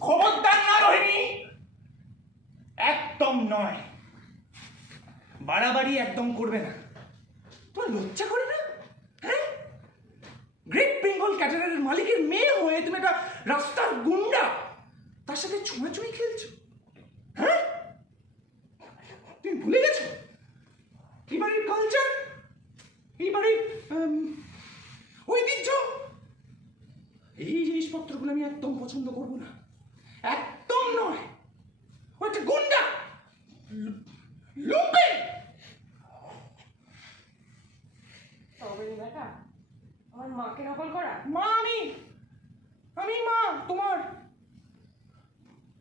খবরদার না, রোহিণী। একদম নয় বাড়াবাড়ি একদম করবে না তোমার লজ্জা করে না হ্যাঁ গ্রেট বেঙ্গল ক্যাটারারের মালিকের মেয়ে হয়ে তুমি একটা রাস্তার গুন্ডা তার সাথে ছোঁয়াছুঁই খেলছো? হ্যাঁ? তুমি ভুলে গেছো? এই বাড়ির কালচার এই বাড়ির ঐতিহ্য? এই জিনিসপত্রগুলো আমি একদম পছন্দ করব না। একদম নয়। ও একটা গুন্ডা! তবে বেটা আমার মাকে নকল করা। মা আমি!